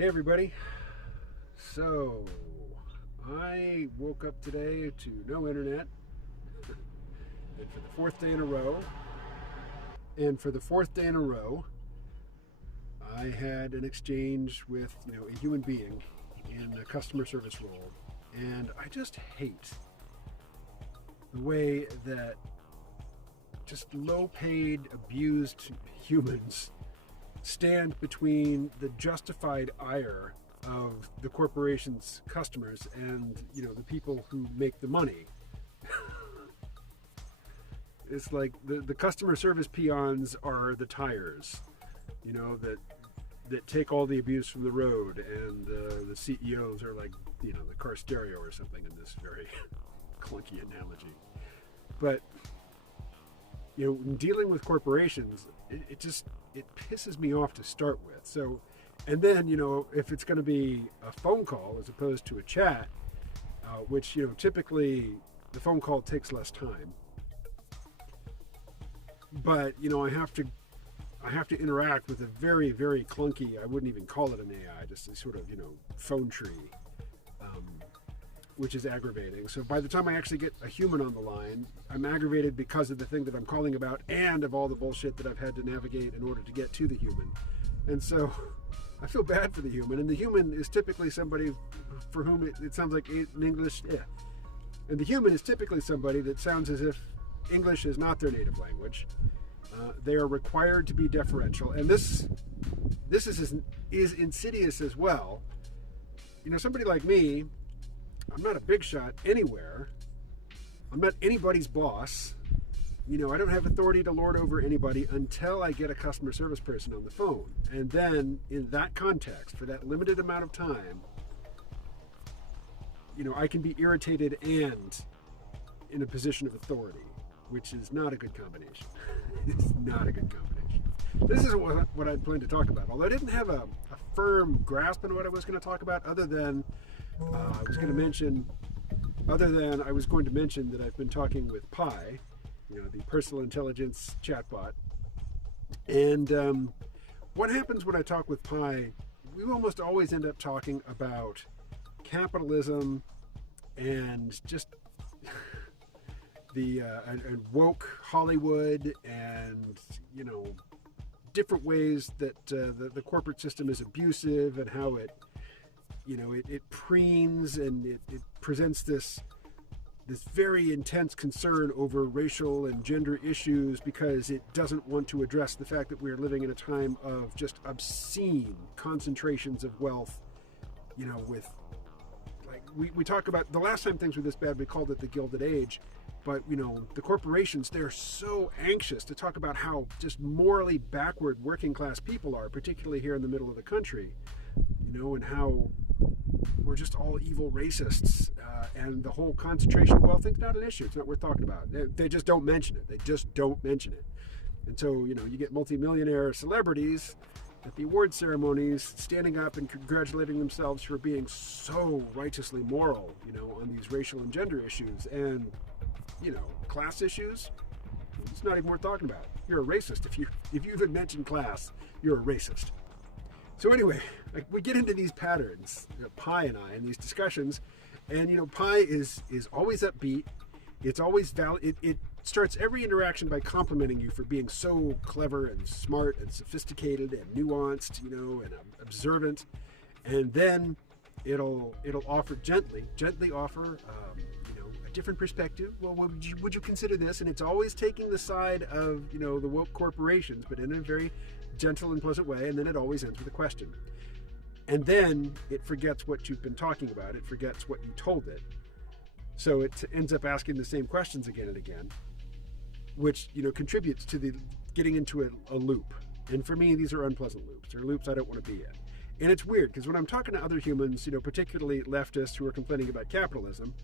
Hey everybody. So, I woke up today to no internet, and for the fourth day in a row, I had an exchange with, a human being in a customer service role, and I just hate the way that just low-paid, abused humans stand between the justified ire of the corporation's customers and the people who make the money. It's like the customer service peons are the tires, that take all the abuse from the road, and the CEOs are like the car stereo or something in this very clunky analogy. But in dealing with corporations, it pisses me off to start with. So, and then if it's going to be a phone call as opposed to a chat, which typically the phone call takes less time, but I have to interact with a very, very clunky, I wouldn't even call it an AI, just a sort of phone tree, which is aggravating. So by the time I actually get a human on the line, I'm aggravated because of the thing that I'm calling about and of all the bullshit that I've had to navigate in order to get to the human. And so I feel bad for the human, and the human is typically somebody for whom it sounds like in English, and the human is typically somebody that sounds as if English is not their native language. They are required to be deferential, and this is insidious as well. Somebody like me, I'm not a big shot anywhere. I'm not anybody's boss. I don't have authority to lord over anybody until I get a customer service person on the phone. And then in that context, for that limited amount of time, I can be irritated and in a position of authority, which is not a good combination. It's not a good combination. This is what I planned to talk about. Although I didn't have a firm grasp on what I was going to talk about, other than I was going to mention that I've been talking with Pi, the personal intelligence chatbot. And what happens when I talk with Pi, we almost always end up talking about capitalism and just the woke Hollywood, and different ways that the corporate system is abusive, and how it preens and it presents this very intense concern over racial and gender issues because it doesn't want to address the fact that we are living in a time of just obscene concentrations of wealth. With, like, we talk about, the last time things were this bad, we called it the Gilded Age. But, the corporations, they're so anxious to talk about how just morally backward working class people are, particularly here in the middle of the country, and how we're just all evil racists. And the whole concentration of wealth thing's not an issue. It's not worth talking about. They just don't mention it. They just don't mention it. And so, you get multimillionaire celebrities at the award ceremonies standing up and congratulating themselves for being so righteously moral, on these racial and gender issues. And class issues, it's not even worth talking about. You're a racist. If you even mention class, you're a racist. So anyway, we get into these patterns, Pi and I, in these discussions, and Pi is always upbeat. It's always valid. It starts every interaction by complimenting you for being so clever and smart and sophisticated and nuanced, and observant, and then it'll offer gently offer a different perspective. Well, would you consider this? And it's always taking the side of the woke corporations, but in a very gentle and pleasant way. And then it always ends with a question. And then it forgets what you've been talking about. It forgets what you told it. So it ends up asking the same questions again and again, which contributes to the getting into a loop. And for me, these are unpleasant loops. They're loops I don't want to be in. And it's weird because when I'm talking to other humans, particularly leftists who are complaining about capitalism,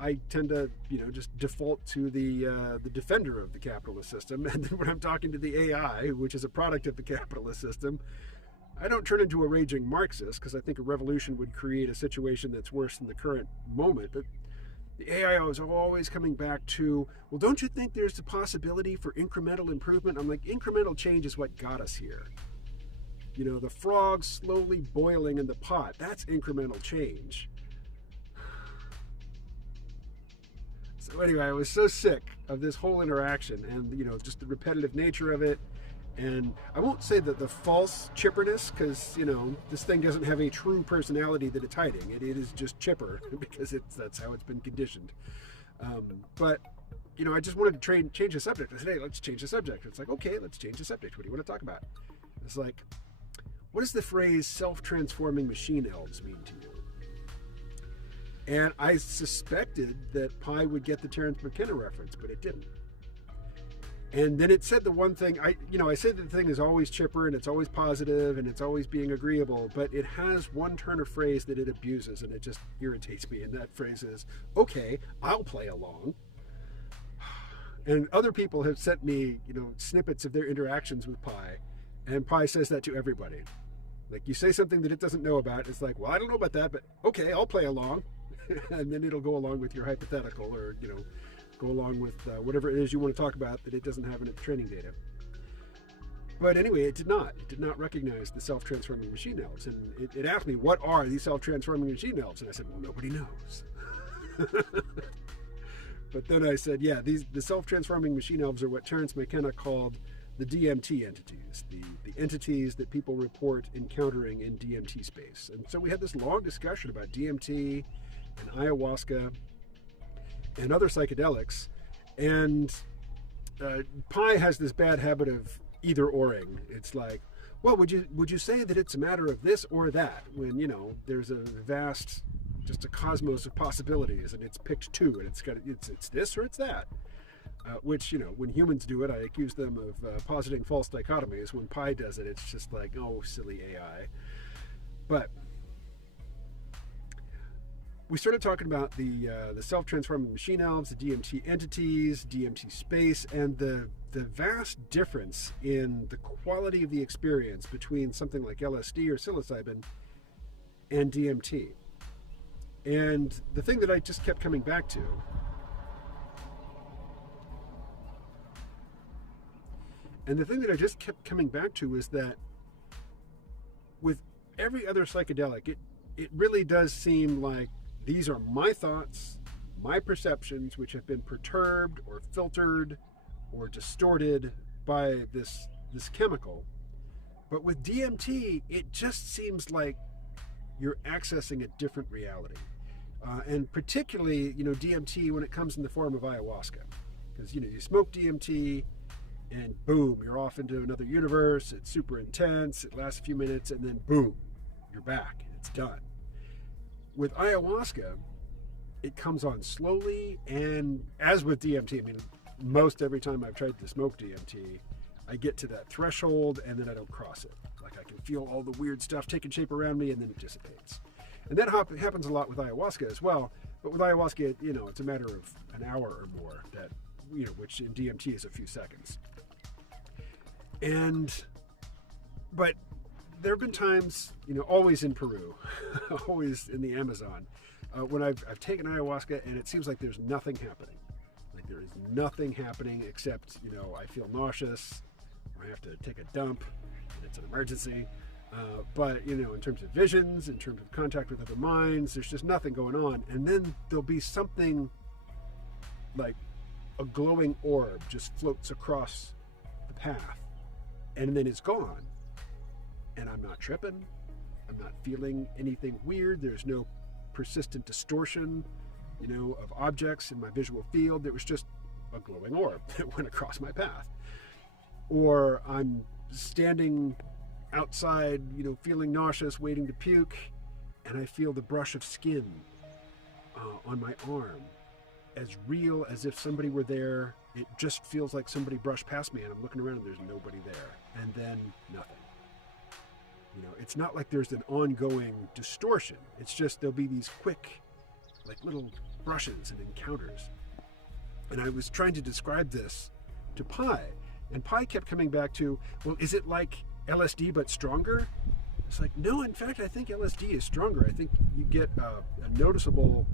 I tend to, just default to the defender of the capitalist system. And then when I'm talking to the AI, which is a product of the capitalist system, I don't turn into a raging Marxist, because I think a revolution would create a situation that's worse than the current moment. But the AI is always coming back to, well, don't you think there's the possibility for incremental improvement? I'm like, incremental change is what got us here. The frog slowly boiling in the pot, that's incremental change. So anyway, I was so sick of this whole interaction and, just the repetitive nature of it. And I won't say that the false chipperness, because, this thing doesn't have a true personality that it's hiding. It is just chipper because that's how it's been conditioned. But, I just wanted to change the subject. I said, hey, let's change the subject. It's like, okay, let's change the subject. What do you want to talk about? It's like, what does the phrase self-transforming machine elves mean to you? And I suspected that Pi would get the Terence McKenna reference, but it didn't. And then it said the one thing, I said that the thing is always chipper and it's always positive and it's always being agreeable, but it has one turn of phrase that it abuses and it just irritates me. And that phrase is, okay, I'll play along. And other people have sent me, snippets of their interactions with Pi, and Pi says that to everybody. Like, you say something that it doesn't know about, it's like, well, I don't know about that, but okay, I'll play along. And then it'll go along with your hypothetical or, go along with whatever it is you want to talk about that it doesn't have in its training data. But anyway, it did not recognize the self-transforming machine elves. And it asked me, what are these self-transforming machine elves? And I said, well, nobody knows. But then I said, yeah, the self-transforming machine elves are what Terence McKenna called the DMT entities, the entities that people report encountering in DMT space. And so we had this long discussion about DMT and ayahuasca and other psychedelics, and Pi has this bad habit of either-oring. It's like, well, would you say that it's a matter of this or that, when there's a vast, just a cosmos of possibilities, and it's picked two, and it's this or it's that. Which, when humans do it, I accuse them of positing false dichotomies. When Pi does it, it's just like, oh, silly AI. But we started talking about the self-transforming machine elves, the DMT entities, DMT space, and the vast difference in the quality of the experience between something like LSD or psilocybin and DMT. And the thing that I just kept coming back to is that with every other psychedelic, it really does seem like these are my thoughts, my perceptions, which have been perturbed or filtered or distorted by this chemical. But with DMT, it just seems like you're accessing a different reality. And particularly, DMT when it comes in the form of ayahuasca. Because, you smoke DMT and boom, you're off into another universe. It's super intense. It lasts a few minutes and then boom, you're back. It's done. With ayahuasca, it comes on slowly, and as with DMT, most every time I've tried to smoke DMT, I get to that threshold and then I don't cross it. Like, I can feel all the weird stuff taking shape around me and then it dissipates. And that happens a lot with ayahuasca as well. But with ayahuasca, it's a matter of an hour or more, that, which in DMT is a few seconds. But there have been times, always in Peru, always in the Amazon, when I've taken ayahuasca and it seems like there's nothing happening. Like, there is nothing happening except, I feel nauseous, or I have to take a dump, and it's an emergency. But, in terms of visions, in terms of contact with other minds, there's just nothing going on. And then there'll be something like a glowing orb just floats across the path, and then it's gone. And I'm not tripping. I'm not feeling anything weird. There's no persistent distortion, of objects in my visual field. There was just a glowing orb that went across my path. Or I'm standing outside, feeling nauseous, waiting to puke, and I feel the brush of skin on my arm, as real as if somebody were there. It just feels like somebody brushed past me, and I'm looking around and there's nobody there. And then nothing. It's not like there's an ongoing distortion. It's just there'll be these quick, like, little brushes and encounters. And I was trying to describe this to Pi, and Pi kept coming back to, well, is it like LSD but stronger? It's like, no, in fact, I think LSD is stronger. I think you get a noticeable,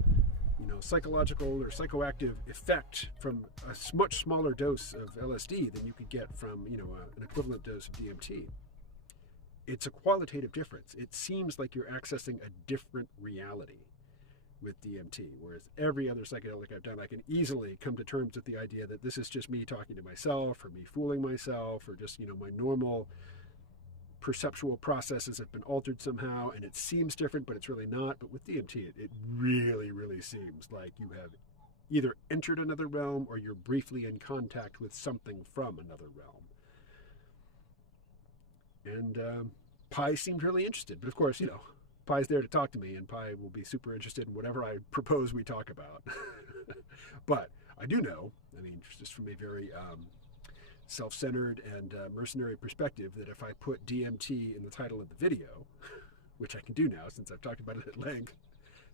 psychological or psychoactive effect from a much smaller dose of LSD than you could get from, an equivalent dose of DMT. it's a qualitative difference. It seems like you're accessing a different reality with DMT, whereas every other psychedelic I've done, I can easily come to terms with the idea that this is just me talking to myself, or me fooling myself, or just, my normal perceptual processes have been altered somehow, and it seems different, but it's really not. But with DMT, it really, really seems like you have either entered another realm or you're briefly in contact with something from another realm. And Pi seemed really interested. But of course, Pi's there to talk to me, and Pi will be super interested in whatever I propose we talk about. But I do know, just from a very self-centered and mercenary perspective, that if I put DMT in the title of the video, which I can do now since I've talked about it at length,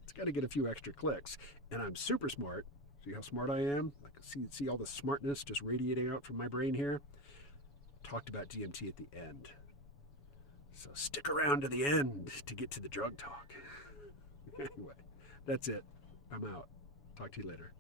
it's got to get a few extra clicks. And I'm super smart. See how smart I am? I can see all the smartness just radiating out from my brain here. Talked about DMT at the end. So stick around to the end to get to the drug talk. Anyway, that's it. I'm out. Talk to you later.